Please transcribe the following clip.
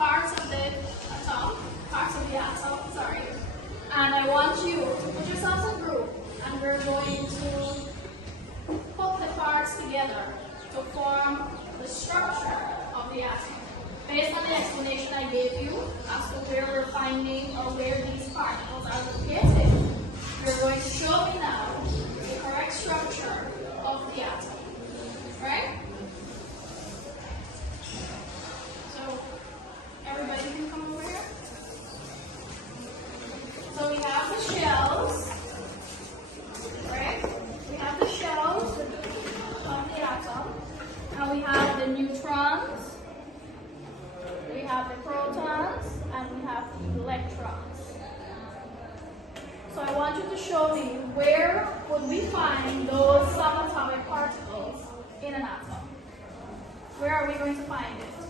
parts of the atom, sorry. And I want you to put yourselves in group, and we're going to put the parts together to form the structure of the atom. Based on the explanation I gave you as to where we're finding or where these particles are located, you're going to show me now the correct structure of the atom. Right? So, everybody can come over here. So we have the shells, right? We have the shells of the atom, and we have the neutrons, we have the protons, and we have the electrons. So I want you to show me where would we find those subatomic particles in an atom. Where are we going to find it?